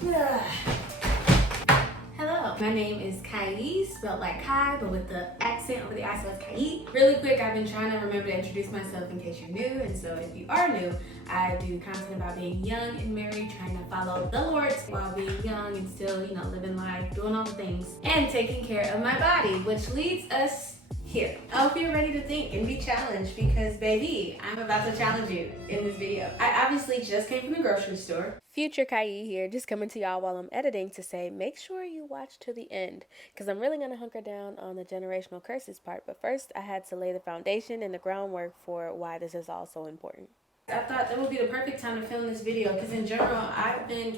Hello, my name is Kai, spelled like Kai, but with the accent over the I, so it's Kai. Really quick, I've been trying to remember to introduce myself in case you're new, and so if you are new, I do content about being young and married, trying to follow the Lord while being young and still, living life, doing all the things, and taking care of my body, which leads us here. I hope you're ready to think and be challenged because, baby, I'm about to challenge you in this video. I obviously just came from the grocery store. Future Kai here, just coming to y'all while I'm editing to say make sure you watch to the end because I'm really going to hunker down on the generational curses part. But first, I had to lay the foundation and the groundwork for why this is all so important. I thought that would be the perfect time to film this video because in general, I've been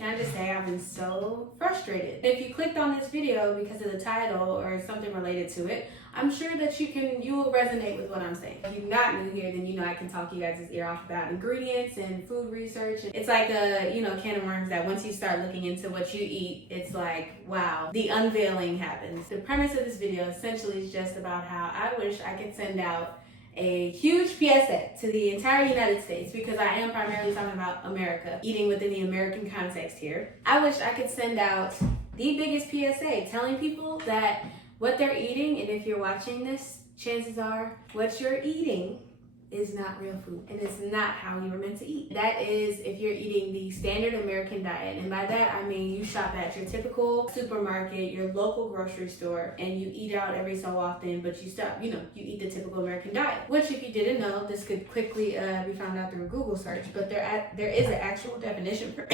so frustrated. If you clicked on this video because of the title or something related to it, I'm sure that you will resonate with what I'm saying. If you're not new here, then I can talk you guys' ear off about ingredients and food research. It's like a can of worms that once you start looking into what you eat, it's like, wow, the unveiling happens. The premise of this video essentially is just about how I wish I could send out a huge PSA to the entire United States, because I am primarily talking about America, eating within the American context here. I wish I could send out the biggest PSA telling people that what they're eating, and if you're watching this, chances are what you're eating is not real food, and it's not how you were meant to eat. That is if you're eating the standard American diet, and by that I mean you shop at your typical supermarket, your local grocery store, and you eat out every so often, but you stop, you eat the typical American diet, which if you didn't know, this could quickly be found out through a Google search, but there is an actual definition for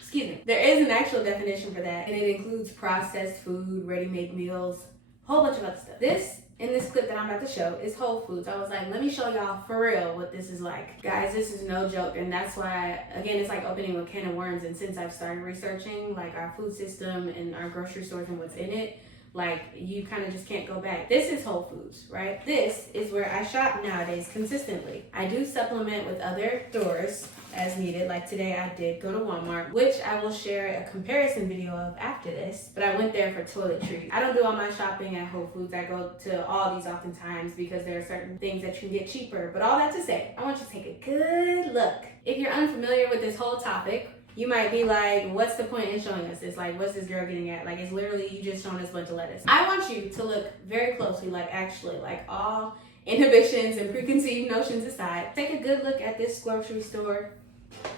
excuse me, there is an actual definition for that, and it includes processed food, ready-made meals, a whole bunch of other stuff. In this clip that I'm about to show is Whole Foods. I was like, let me show y'all for real what this is like. Guys, this is no joke, and that's why, again, it's like opening a can of worms, and since I've started researching like our food system and our grocery stores and what's in it, like you kind of just can't go back. This is Whole Foods, right? This is where I shop nowadays consistently. I do supplement with other stores as needed. Like today I did go to Walmart, which I will share a comparison video of after this, but I went there for toiletries. I don't do all my shopping at Whole Foods. I go to Aldi's oftentimes because there are certain things that you can get cheaper. But all that to say, I want you to take a good look. If you're unfamiliar with this whole topic, you might be like, what's the point in showing us this? Like, what's this girl getting at? Like, it's literally you just showing us a bunch of lettuce. I want you to look very closely, like all inhibitions and preconceived notions aside. Take a good look at this grocery store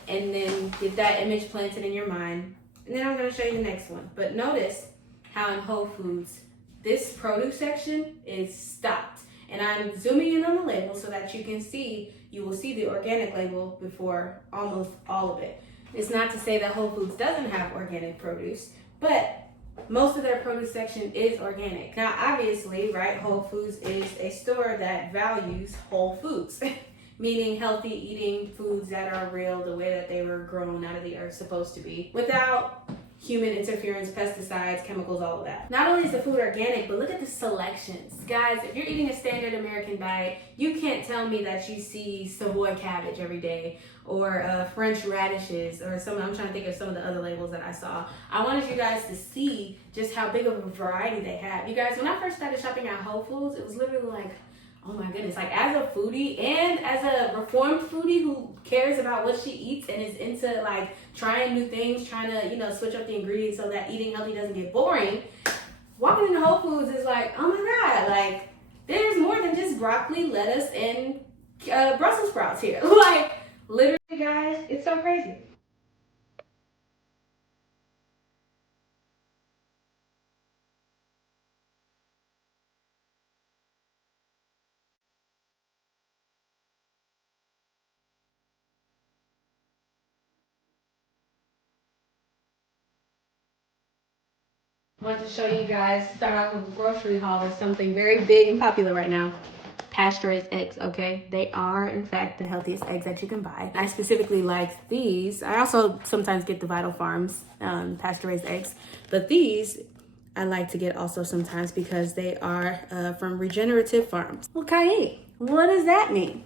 and then get that image planted in your mind. And then I'm gonna show you the next one. But notice how in Whole Foods, this produce section is stopped. And I'm zooming in on the label so that you will see the organic label before almost all of it. It's not to say that Whole Foods doesn't have organic produce, but most of their produce section is organic. Now, obviously, right, Whole Foods is a store that values whole foods, meaning healthy eating foods that are real, the way that they were grown out of the earth supposed to be, without human interference, pesticides, chemicals, all of that. Not only is the food organic, but look at the selections. Guys, if you're eating a standard American diet, you can't tell me that you see Savoy cabbage every day or French radishes or I'm trying to think of some of the other labels that I saw. I wanted you guys to see just how big of a variety they have. You guys, when I first started shopping at Whole Foods, it was literally like, oh my goodness, like as a foodie and as a reformed foodie who cares about what she eats and is into like trying new things, trying to, switch up the ingredients so that eating healthy doesn't get boring, walking into Whole Foods is like, oh my God, like there's more than just broccoli, lettuce, and Brussels sprouts here. Like literally, guys, it's so crazy. I want to show you guys, start off with a grocery haul of something very big and popular right now. Pasture-raised eggs, okay? They are, in fact, the healthiest eggs that you can buy. I specifically like these. I also sometimes get the Vital Farms pasture-raised eggs, but these I like to get also sometimes because they are from regenerative farms. Okay, what does that mean?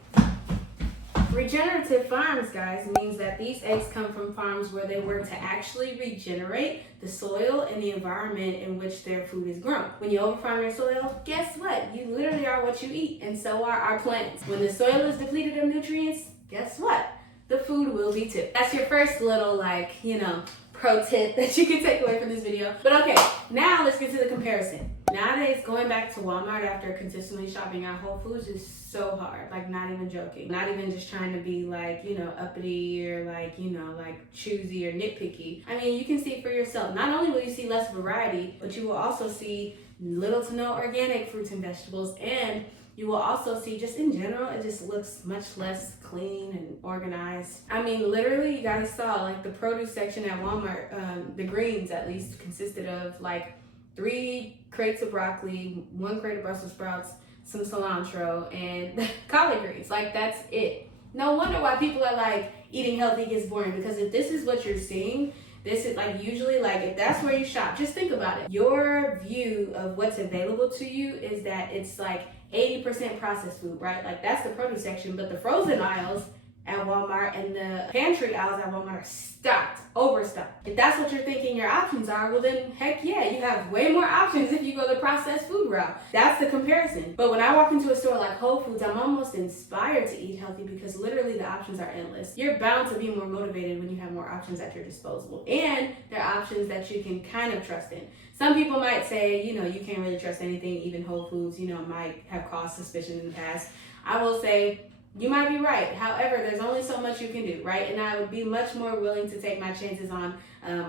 Regenerative farms, guys, means that these eggs come from farms where they work to actually regenerate the soil and the environment in which their food is grown. When you overfarm your soil, guess what? You literally are what you eat, and so are our plants. When the soil is depleted of nutrients, guess what? the food will be too. That's your first little, like, pro tip that you can take away from this video. But okay, now let's get to the comparison. Nowadays, going back to Walmart after consistently shopping at Whole Foods is so hard. Like, not even joking. Not even just trying to be like, uppity or like, like choosy or nitpicky. I mean, you can see for yourself. Not only will you see less variety, but you will also see little to no organic fruits and vegetables, and you will also see, just in general, it just looks much less clean and organized. I mean, literally, you guys saw like the produce section at Walmart, the greens at least, consisted of like 3 crates of broccoli, 1 crate of Brussels sprouts, some cilantro, and collard greens. Like, that's it. No wonder why people are like, eating healthy gets boring, because if this is what you're seeing, this is like, usually, like, if that's where you shop, just think about it. Your view of what's available to you is that it's like 80% processed food, right? Like, that's the produce section, but the frozen aisles at Walmart and the pantry aisles at Walmart are stocked, overstocked. If that's what you're thinking your options are, well then, heck yeah, you have way more options if you go the processed food route. That's the comparison. But when I walk into a store like Whole Foods, I'm almost inspired to eat healthy, because literally the options are endless. You're bound to be more motivated when you have more options at your disposal. And they're options that you can kind of trust in. Some people might say, you can't really trust anything, even Whole Foods, might have caused suspicion in the past. I will say, you might be right. However, there's only so much you can do, right? And I would be much more willing to take my chances on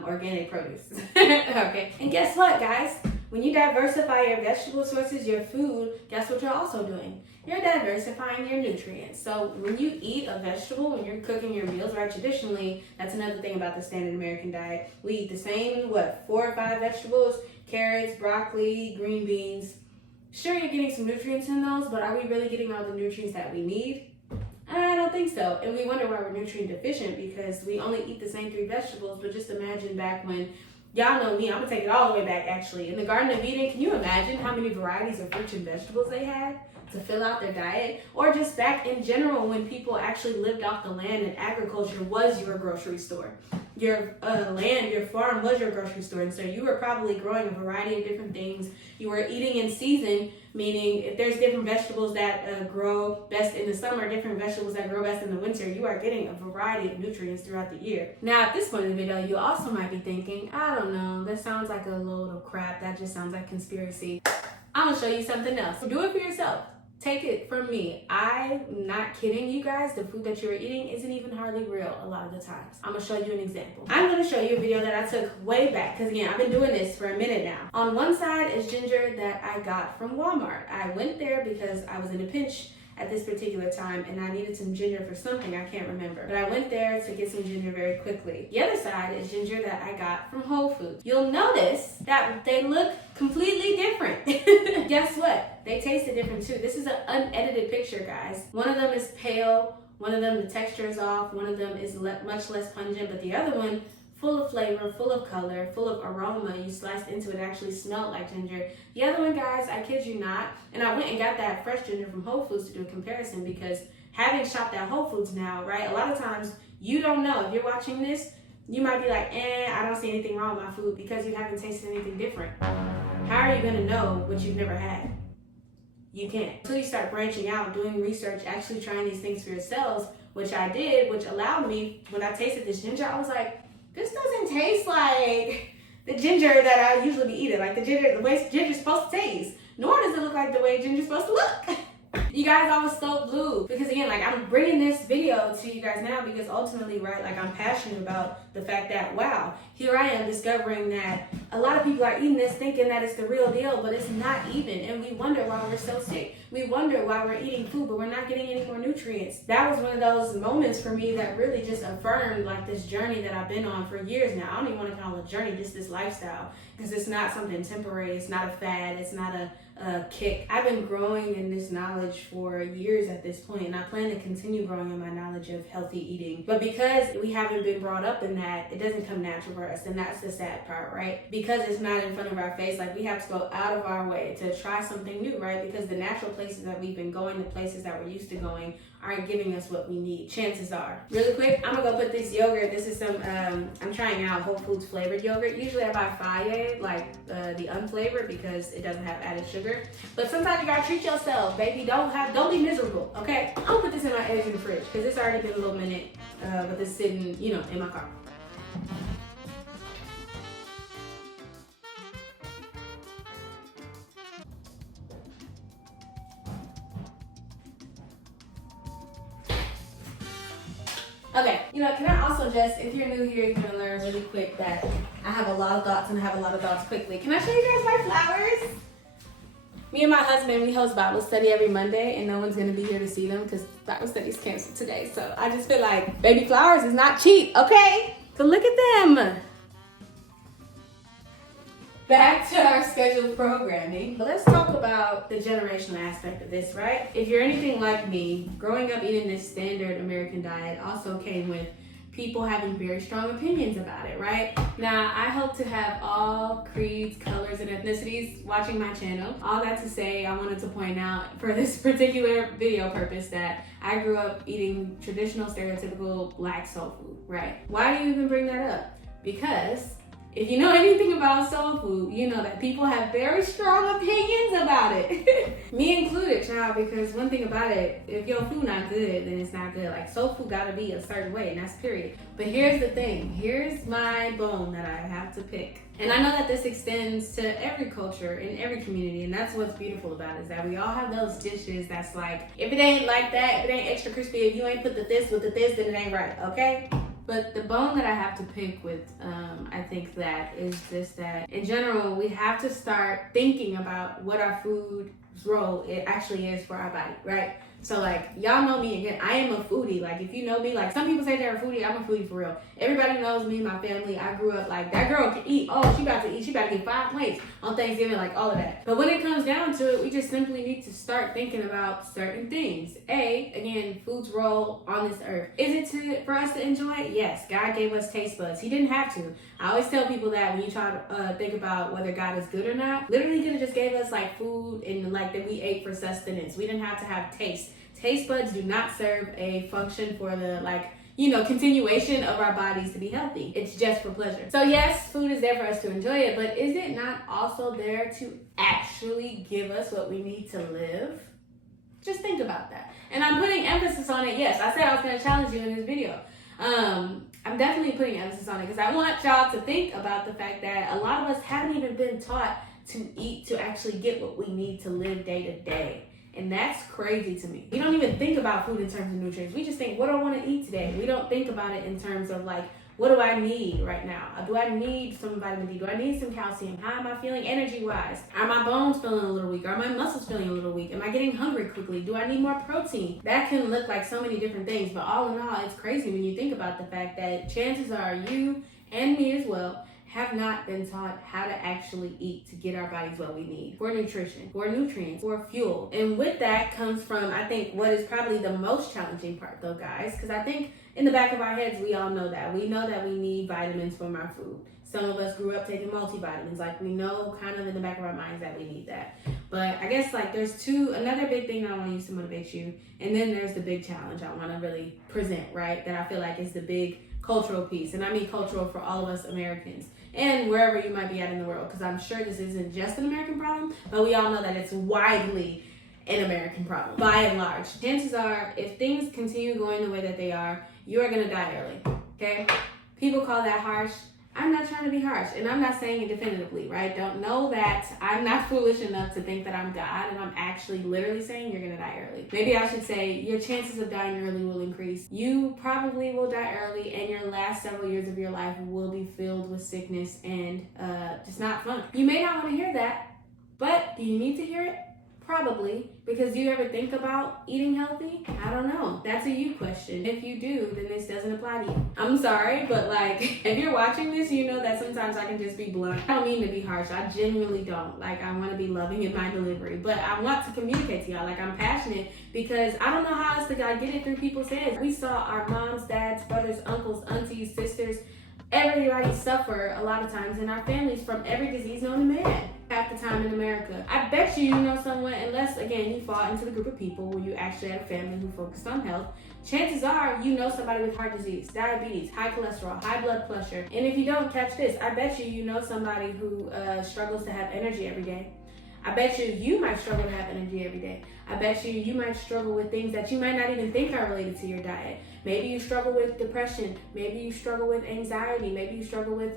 organic produce. Okay. And guess what, guys? When you diversify your vegetable sources, your food, guess what you're also doing? You're diversifying your nutrients. So when you eat a vegetable, when you're cooking your meals, right, traditionally, that's another thing about the standard American diet. We eat the same, 4 or 5 vegetables, carrots, broccoli, green beans. Sure, you're getting some nutrients in those, but are we really getting all the nutrients that we need? I don't think so. And we wonder why we're nutrient deficient, because we only eat the same 3 vegetables. But just imagine back when, y'all know me, I'm gonna take it all the way back actually. In the Garden of Eden, can you imagine how many varieties of fruits and vegetables they had to fill out their diet? Or just back in general, when people actually lived off the land and agriculture was your grocery store. Your land, your farm was your grocery store. And so you were probably growing a variety of different things. You were eating in season, meaning if there's different vegetables that grow best in the summer, different vegetables that grow best in the winter, you are getting a variety of nutrients throughout the year. Now, at this point in the video, you also might be thinking, I don't know, that sounds like a load of crap. That just sounds like conspiracy. I'm gonna show you something else. Do it for yourself. Take it from me. I'm not kidding you guys. The food that you're eating isn't even hardly real a lot of the times. I'm gonna show you an example. I'm gonna show you a video that I took way back, because again, I've been doing this for a minute now. On one side is ginger that I got from Walmart. I went there because I was in a pinch at this particular time and I needed some ginger for something, I can't remember. But I went there to get some ginger very quickly. The other side is ginger that I got from Whole Foods. You'll notice that they look completely different. Guess what? They tasted different too. This is an unedited picture, guys. One of them is pale, one of them the texture is off, one of them is much less pungent, but the other one, full of flavor, full of color, full of aroma. You sliced into it, actually smelled like ginger. The other one, guys, I kid you not, and I went and got that fresh ginger from Whole Foods to do a comparison, because having shopped at Whole Foods now, right, a lot of times you don't know. If you're watching this, you might be like, I don't see anything wrong with my food, because you haven't tasted anything different. How are you gonna know what you've never had? You can't. Until you start branching out, doing research, actually trying these things for yourselves, which I did, which allowed me, when I tasted this ginger, I was like, this doesn't taste like the ginger that I usually be eating, like the way ginger's supposed to taste. Nor does it look like the way ginger's supposed to look. You guys, I was so blue, because again, like, I'm bringing this video to you guys now because ultimately, right, like, I'm passionate about the fact that, wow, here I am discovering that a lot of people are eating this thinking that it's the real deal, but it's not even. And we wonder why we're so sick. We wonder why we're eating food, but we're not getting any more nutrients. That was one of those moments for me that really just affirmed, like, this journey that I've been on for years now. I don't even want to call it a journey, just this lifestyle, because it's not something temporary. It's not a fad. It's not a kick. I've been growing in this knowledge for years at this point, and I plan to continue growing in my knowledge of healthy eating. But because we haven't been brought up in that, it doesn't come natural for us, and that's the sad part, right? Because it's not in front of our face, like, we have to go out of our way to try something new, right? Because the natural places that we've been going, the places that we're used to going, aren't giving us what we need. Chances are. Really quick, I'm gonna go put this yogurt. This is some, I'm trying out Whole Foods flavored yogurt. Usually I buy Faye, like the unflavored, because it doesn't have added sugar. But sometimes you gotta treat yourself, baby. Don't be miserable, okay? I'm gonna put this in my eggs in the fridge, because it's already been a little minute, but it's sitting, you know, in my car. Okay, you know, can I also just, if you're new here, you're gonna learn really quick that I have a lot of thoughts and I have a lot of thoughts quickly. Can I show you guys my flowers? Me and my husband, we host Bible study every Monday, and no one's gonna be here to see them because Bible study's canceled today. So I just feel like baby flowers is not cheap, okay? So look at them. Back to our scheduled programming. Let's talk about the generational aspect of this, right? If you're anything like me, growing up eating this standard American diet also came with people having very strong opinions about it, right? Now, I hope to have all creeds, colors, and ethnicities watching my channel. All that to say, I wanted to point out for this particular video purpose that I grew up eating traditional, stereotypical Black soul food, right? Why do you even bring that up? Because if you know anything about soul food, you know that people have very strong opinions about it. Me included, child, because one thing about it, if your food not good, then it's not good. Like, soul food gotta be a certain way, and that's period. But here's the thing. Here's my bone that I have to pick. And I know that this extends to every culture and every community, and that's what's beautiful about it, is that we all have those dishes that's like, if it ain't like that, if it ain't extra crispy, if you ain't put the this with the this, then it ain't right, okay? But the bone that I have to pick with, I think that is just that in general, we have to start thinking about what our food's role it actually is for our body, right? So like, y'all know me again, I am a foodie. Like, if you know me, like some people say they're a foodie, I'm a foodie for real. Everybody knows me and my family. I grew up like, that girl can eat. Oh, she about to eat. She about to get 5 plates on Thanksgiving, like all of that. But when it comes down to it, we just simply need to start thinking about certain things. Again, food's role on this earth. Is it for us to enjoy it? Yes, God gave us taste buds. He didn't have to. I always tell people that when you try to think about whether God is good or not, literally he could have just gave us like food and like that we ate for sustenance. We didn't have to have taste. Taste buds do not serve a function for the continuation of our bodies to be healthy. It's just for pleasure. So yes, food is there for us to enjoy it, but is it not also there to actually give us what we need to live? Just think about that. And I'm putting emphasis on it. Yes, I said I was going to challenge you in this video. I'm definitely putting emphasis on it because I want y'all to think about the fact that a lot of us haven't even been taught to eat to actually get what we need to live day to day. And that's crazy to me. We don't even think about food in terms of nutrients. We just think, what do I want to eat today? We don't think about it in terms of like, what do I need right now? Do I need some vitamin D? Do I need some calcium? How am I feeling energy-wise? Are my bones feeling a little weak? Are my muscles feeling a little weak? Am I getting hungry quickly? Do I need more protein? That can look like so many different things, but all in all, it's crazy when you think about the fact that chances are you and me as well have not been taught how to actually eat to get our bodies what we need for nutrition, for nutrients, for fuel. And with that comes from, I think, what is probably the most challenging part though, guys, because I think in the back of our heads, we all know that. We know that we need vitamins from our food. Some of us grew up taking multivitamins. Like, we know kind of in the back of our minds that we need that. But I guess like there's another big thing that I want to use to motivate you. And then there's the big challenge I want to really present, right? That I feel like is the big cultural piece. And I mean cultural for all of us Americans. And wherever you might be at in the world, because I'm sure this isn't just an American problem, but we all know that it's widely an American problem, by and large. Chances are, if things continue going the way that they are, you are going to die early, okay? People call that harsh. I'm not trying to be harsh, and I'm not saying it definitively, right? Don't know that I'm not foolish enough to think that I'm God, and I'm actually literally saying you're gonna die early. Maybe I should say your chances of dying early will increase. You probably will die early, and your last several years of your life will be filled with sickness and just not fun. You may not want to hear that, but do you need to hear it? Probably, because do you ever think about eating healthy? I don't know. That's a you question. If you do, then this doesn't apply to you. I'm sorry, but like, if you're watching this, you know that sometimes I can just be blunt. I don't mean to be harsh. I genuinely don't. Like, I want to be loving in my delivery, but I want to communicate to y'all. Like, I'm passionate because I don't know how else to get it through people's heads. We saw our moms, dads, brothers, uncles, aunties, sisters, Everybody suffer a lot of times in our families from every disease known to man. Half the time in America, I bet you know someone, unless again you fall into the group of people where you actually had a family who focused on health, chances are you know somebody with heart disease, diabetes, high cholesterol, high blood pressure. And if you don't catch this, I bet you know somebody who struggles to have energy every day. I bet you might struggle to have energy every day. I bet you might struggle with things that you might not even think are related to your diet. Maybe you struggle with depression. Maybe you struggle with anxiety. Maybe you struggle with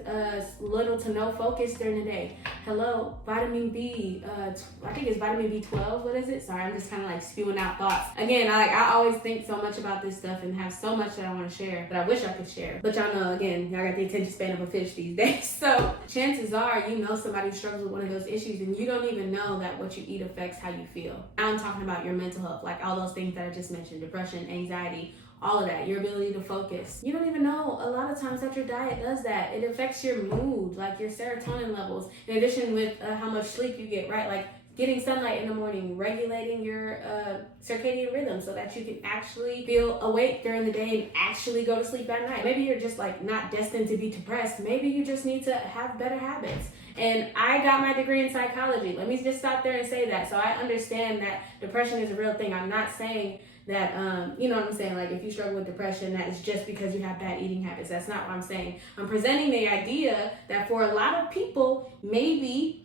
little to no focus during the day. Hello, vitamin B. I think it's vitamin B12. What is it? Sorry, I'm just kind of like spewing out thoughts. Again, I always think so much about this stuff and have so much that I want to share that I wish I could share. But y'all know, again, y'all got the attention span of a fish these days. So chances are you know somebody who struggles with one of those issues and you don't even know that what you eat affects how you feel. Now I'm talking about your mental health, like all those things that I just mentioned, depression, anxiety, all of that, your ability to focus. You don't even know a lot of times that your diet does that. It affects your mood, like your serotonin levels, in addition with how much sleep you get, right? Like getting sunlight in the morning, regulating your circadian rhythm so that you can actually feel awake during the day and actually go to sleep at night. Maybe you're just like not destined to be depressed. Maybe you just need to have better habits. And I got my degree in psychology. Let me just stop there and say that. So I understand that depression is a real thing. I'm not saying that, you know what I'm saying? Like if you struggle with depression, that is just because you have bad eating habits. That's not what I'm saying. I'm presenting the idea that for a lot of people, maybe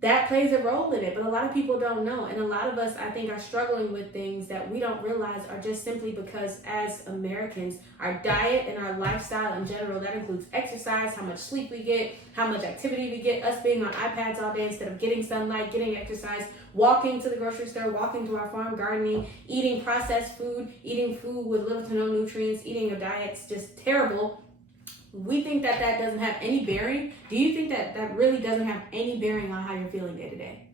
that plays a role in it, but a lot of people don't know. And a lot of us, I think, are struggling with things that we don't realize are just simply because as Americans, our diet and our lifestyle in general, that includes exercise, how much sleep we get, how much activity we get, us being on iPads all day instead of getting sunlight, getting exercise, walking to the grocery store, walking to our farm, gardening, eating processed food, eating food with little to no nutrients, eating a diet's just terrible. We think that that doesn't have any bearing. Do you think that that really doesn't have any bearing on how you're feeling day to day?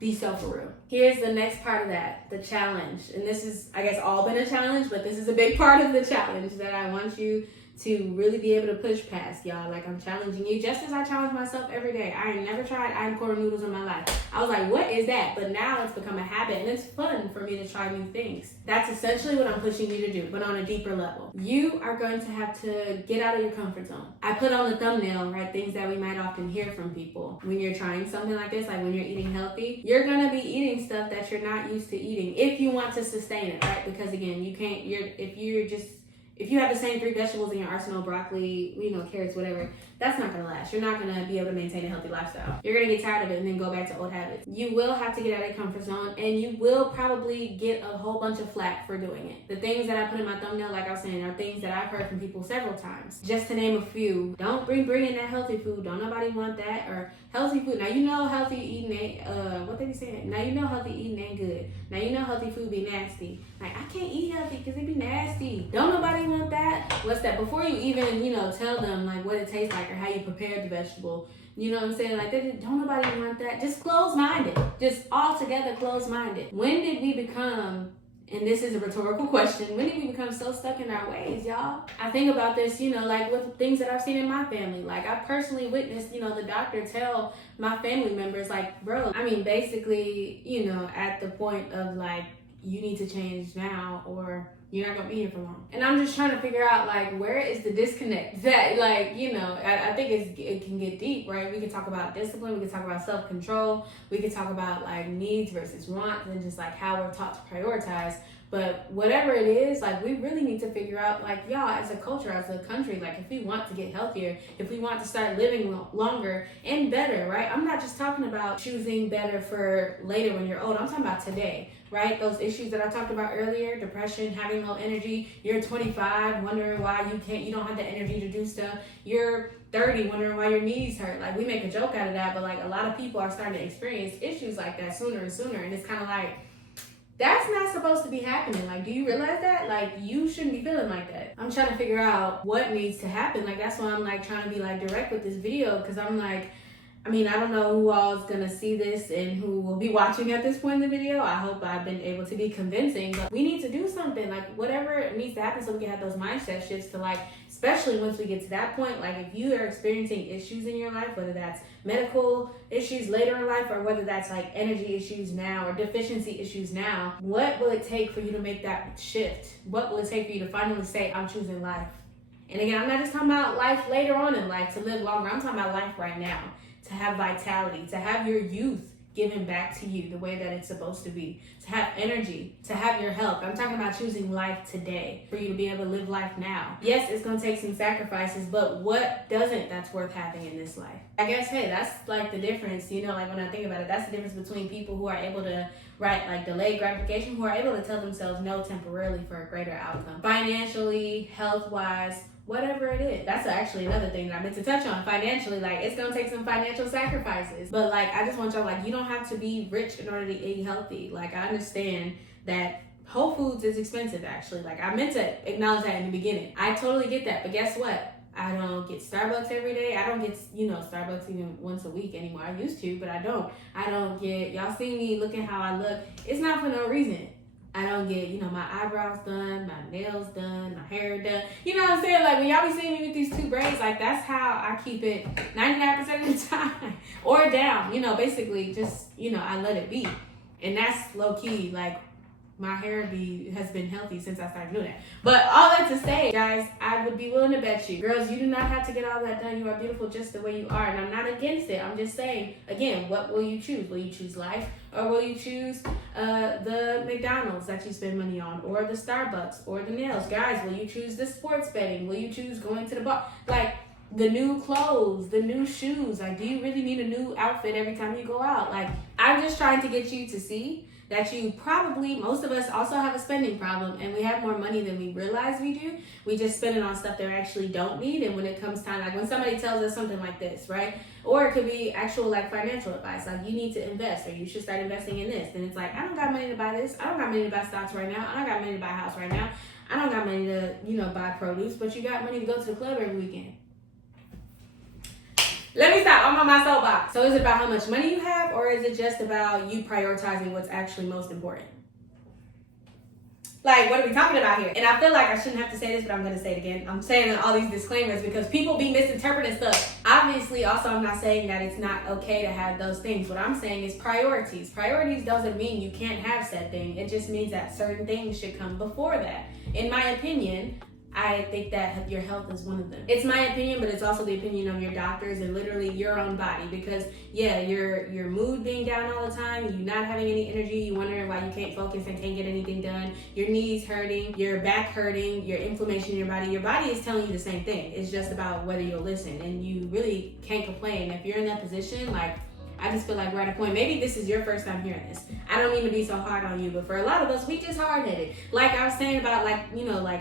Be so for real. Here's the next part of that, the challenge. And this is, I guess, all been a challenge, but this is a big part of the challenge that I want you to really be able to push past, y'all. Like, I'm challenging you just as I challenge myself every day. I ain't never tried encore noodles in my life. I was like, what is that? But now it's become a habit and it's fun for me to try new things. That's essentially what I'm pushing you to do, but on a deeper level. You are going to have to get out of your comfort zone. I put on the thumbnail, right, things that we might often hear from people. When you're trying something like this, like when you're eating healthy, you're gonna be eating stuff that you're not used to eating if you want to sustain it, right? Because again, you can't, if you have the same 3 vegetables in your arsenal, broccoli, carrots, whatever, that's not gonna last. You're not gonna be able to maintain a healthy lifestyle. You're gonna get tired of it and then go back to old habits. You will have to get out of your comfort zone and you will probably get a whole bunch of flack for doing it. The things that I put in my thumbnail, like I was saying, are things that I've heard from people several times. Just to name a few. Don't bring in that healthy food. Don't nobody want that. Or healthy food. Now you know healthy eating ain't, what they be saying? Now you know healthy eating ain't good. Now you know healthy food be nasty. Like, I can't eat healthy because it be nasty. Don't nobody want that. What's that? Before you even, tell them like what it tastes like or how you prepare the vegetable, you know what I'm saying? Like, don't nobody want that. Just close-minded. Just altogether close-minded. When did we become, and this is a rhetorical question, when did we become so stuck in our ways, y'all? I think about this, like with things that I've seen in my family. Like, I personally witnessed, the doctor tell my family members, like, bro, basically, at the point of like, you need to change now or you're not gonna be here for long. And I'm just trying to figure out, like, where is the disconnect? That, like, I think it can get deep, right? We can talk about discipline, we can talk about self-control, we can talk about, like, needs versus wants, and just, like, how we're taught to prioritize. But whatever it is, like, we really need to figure out, like, y'all, as a culture, as a country, like, if we want to get healthier, if we want to start living longer and better, right? I'm not just talking about choosing better for later when you're old. I'm talking about today, right? Those issues that I talked about earlier, depression, having low energy. You're 25, wondering why you don't have the energy to do stuff. You're 30, wondering why your knees hurt. Like, we make a joke out of that, but, like, a lot of people are starting to experience issues like that sooner and sooner. And it's kind of like, that's not supposed to be happening. Like, do you realize that? Like, you shouldn't be feeling like that. I'm trying to figure out what needs to happen. Like, that's why I'm, like, trying to be, like, direct with this video, because I'm, like, I don't know who all is going to see this and who will be watching at this point in the video. I hope I've been able to be convincing, but we need to do something. Like, whatever needs to happen so we can have those mindset shifts to, like, especially once we get to that point, like, if you are experiencing issues in your life, whether that's medical issues later in life or whether that's, like, energy issues now or deficiency issues now, what will it take for you to make that shift? What will it take for you to finally say, I'm choosing life? And again, I'm not just talking about life later on in life to live longer. I'm talking about life right now, to have vitality, to have your youth given back to you the way that it's supposed to be, to have energy, to have your health. I'm talking about choosing life today for you to be able to live life now. Yes, it's going to take some sacrifices, but what doesn't that's worth having in this life? I guess, hey, that's like the difference, you know, like when I think about it, that's the difference between people who are able to like delayed gratification, who are able to tell themselves no temporarily for a greater outcome. Financially, health-wise, whatever it is. That's actually another thing that I meant to touch on. Financially, like, it's gonna take some financial sacrifices. But like, I just want y'all, like, you don't have to be rich in order to eat healthy. Like, I understand that Whole Foods is expensive, actually. Like, I meant to acknowledge that in the beginning. I totally get that, but guess what? I don't get Starbucks every day. I don't get, Starbucks even once a week anymore. I used to, but I don't. I don't get, y'all see me looking how I look. It's not for no reason. I don't get, my eyebrows done, my nails done, my hair done. You know what I'm saying? Like, when y'all be seeing me with these 2 braids, like, that's how I keep it 99% of the time. Or down, basically just, I let it be. And that's low-key, like, my hair has been healthy since I started doing it. But all that to say, guys, I would be willing to bet you, girls, you do not have to get all that done. You are beautiful just the way you are. And I'm not against it. I'm just saying, again, what will you choose? Will you choose life? Or will you choose the McDonald's that you spend money on? Or the Starbucks? Or the nails? Guys, will you choose the sports betting? Will you choose going to the bar? Like, the new clothes, the new shoes. Like, do you really need a new outfit every time you go out? Like, I'm just trying to get you to see that you probably, most of us also have a spending problem, and we have more money than we realize we do. We just spend it on stuff that we actually don't need. And when it comes time, like when somebody tells us something like this, right? Or it could be actual like financial advice, like you need to invest or you should start investing in this. And it's like, I don't got money to buy this. I don't got money to buy stocks right now. I don't got money to buy a house right now. I don't got money to, buy produce, but you got money to go to the club every weekend. Let me stop. I'm on my soapbox. So is it about how much money you have, or is it just about you prioritizing what's actually most important? Like, what are we talking about here? And I feel like I shouldn't have to say this, but I'm going to say it again. I'm saying all these disclaimers because people be misinterpreting stuff. Obviously, also, I'm not saying that it's not okay to have those things. What I'm saying is priorities. Priorities doesn't mean you can't have said thing. It just means that certain things should come before that. In my opinion, I think that your health is one of them. It's my opinion, but it's also the opinion of your doctors and literally your own body. Because your mood being down all the time, you not having any energy, you wondering why you can't focus and can't get anything done, your knees hurting, your back hurting, your inflammation in your body is telling you the same thing. It's just about whether you'll listen, and you really can't complain. If you're in that position, like, I just feel like we're at a point, maybe this is your first time hearing this. I don't mean to be so hard on you, but for a lot of us, we just hard-headed. Like I was saying about like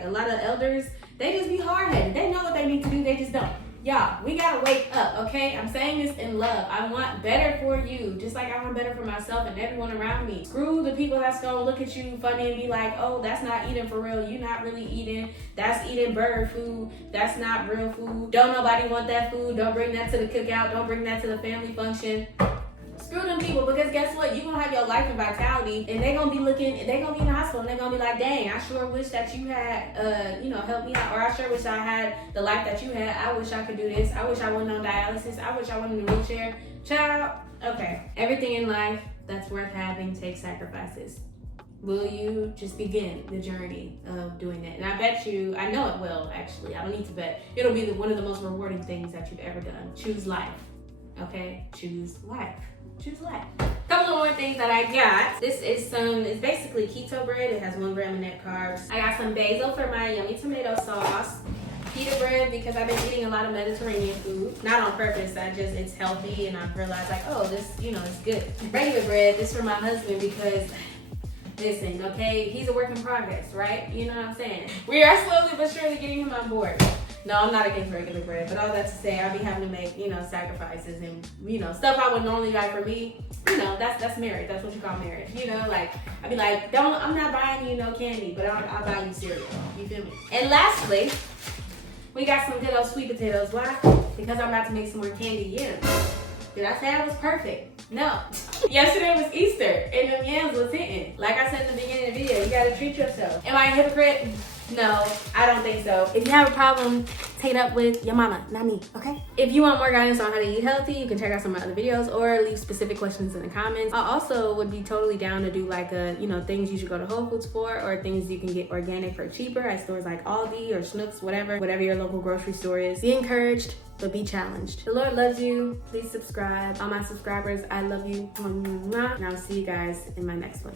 a lot of elders, they just be hard-headed. They know what they need to do, they just don't. Y'all, we gotta wake up, okay? I'm saying this in love. I want better for you, just like I want better for myself and everyone around me. Screw the people that's gonna look at you funny and be like, oh, that's not eating for real. You're not really eating. That's eating bird food. That's not real food. Don't nobody want that food. Don't bring that to the cookout. Don't bring that to the family function. Screw them people, because guess what? You're gonna have your life and vitality, and they're gonna be in the hospital, and they're gonna be like, dang, I sure wish that you had, helped me out, or I sure wish I had the life that you had. I wish I could do this. I wish I wasn't on dialysis. I wish I wasn't in a wheelchair. Child, okay. Everything in life that's worth having takes sacrifices. Will you just begin the journey of doing that? And I bet you, I know it will, actually. I don't need to bet. It'll be one of the most rewarding things that you've ever done. Choose life, okay? Choose life. Choose life. Couple of more things that I got. This is it's basically keto bread. It has 1 gram of net carbs. I got some basil for my yummy tomato sauce. Pita bread because I've been eating a lot of Mediterranean food. Not on purpose, it's healthy, and I've realized like, oh, this, it's good. Regular bread, this for my husband because, listen, okay, he's a work in progress, right? You know what I'm saying? We are slowly but surely getting him on board. No, I'm not against regular bread, but all that to say, I'll be having to make, sacrifices and, stuff I would normally buy for me. That's marriage. That's what you call marriage. Like, I'd be like, I'm not buying you no candy, but I'll buy you cereal. You feel me? And lastly, we got some good old sweet potatoes. Why? Because I'm about to make some more candy yams. Did I say I was perfect? No. Yesterday was Easter, and them yams was hitting. Like I said in the beginning of the video, you gotta treat yourself. Am I a hypocrite? No, I don't think so. If you have a problem, take it up with your mama, not me, okay? If you want more guidance on how to eat healthy, you can check out some of my other videos or leave specific questions in the comments. I also would be totally down to do like things you should go to Whole Foods for, or things you can get organic for cheaper at stores like Aldi or Schnucks, whatever your local grocery store is. Be encouraged, but be challenged. The Lord loves you. Please subscribe. All my subscribers, I love you. And I'll see you guys in my next one.